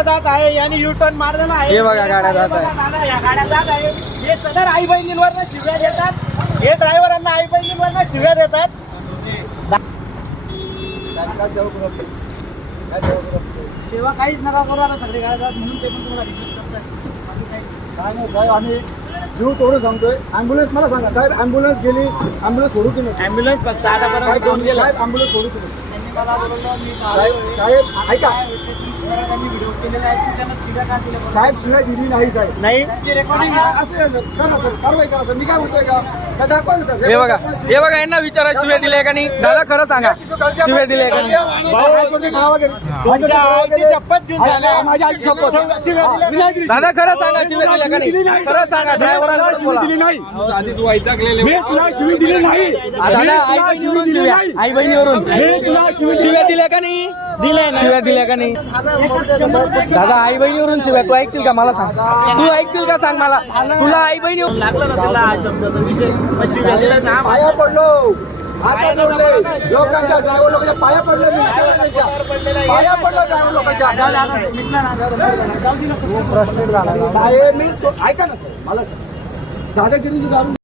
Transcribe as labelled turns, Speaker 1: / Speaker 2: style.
Speaker 1: जात आहे यांनी यू टर्न मारलेला आहे.
Speaker 2: हे बघा गाड्या जात आहे.
Speaker 1: दादा या गाड्या जात आहे. हे सदर आई बहिणींवर शिव्या देतात. हे ड्रायव्हरांना आई बहिणींवर शिव्या देतात.
Speaker 3: सेवा काहीच नका करू आता सगळे गाड्या जात म्हणून ते पण तुम्हाला रिक्वेस्ट करताय.
Speaker 4: काय नाही साहेब, आम्ही जीव तोडून सांगतोय. ॲम्ब्युलन्स मला सांगा साहेब, ॲम्ब्युलन्स गेली, ॲम्ब्युलन्स सोडू की नाही?
Speaker 1: ॲम्ब्युलन्स फक्त आतापर्यंत दोन गेला.
Speaker 4: साहेब ॲम्ब्युलन्स सोडू की नाही?
Speaker 3: त्यांनी मला बोलवलं मी
Speaker 4: साहेब ऐका
Speaker 3: त्यांनी व्हिडिओ केलेला आहे की त्यांना शिव्या का दिल्या बरं?
Speaker 4: साहेब, शिवाय दिली नाही साहेब.
Speaker 1: नाही
Speaker 3: त्यांची रेकॉर्डिंग
Speaker 4: असं आहे सर, करा सर, कारवाई करा सर. मी काय म्हणतोय का दाखवा ना सर.
Speaker 2: हे बघा यांना विचारा शिव्या दिल्या का नाही. दादा खरं सांगा, शिव्या दिल्या का नाही.
Speaker 1: तुमच्या आईची शपथ घेऊन झाल्या.
Speaker 4: माझी आईची शपथ.
Speaker 1: शिव्या दिल्या
Speaker 4: मी नाही दिली.
Speaker 2: दादा खरं सांगा, शिव्या दिल्या का
Speaker 4: दिली
Speaker 2: नाही.
Speaker 4: नाही.
Speaker 2: खरं सांगा, ड्रायव्हरांना
Speaker 4: शिवी दिली नाही. मी तुला शिवी दिली नाही.
Speaker 2: दादा आई बहिणीवरून शिव्या, आई बहिणीवरून
Speaker 4: मी तुला
Speaker 2: शिव्या दिल्या का नाही. शिव्या दिल्या का नाही. दादा आई बहिणीवरून शिव्या तू ऐकशील का मला सांग. तू ऐकशील का सांग मला. तुला आई बहिणी
Speaker 1: लागलं ना तुला हा शब्दाचा विषय. मग शिव्या दिल्या ना.
Speaker 4: पाया पडलो, हात जोडले, लोकांच्या ड्रायव्हर लोकांच्या पाया पडलो मी. पाया पडलो ड्रायव्हर लोकांच्या. खूप फ्रस्ट्रेट झाला साहेब. मी ऐका ना सर, मला सांग दादागिरी दारू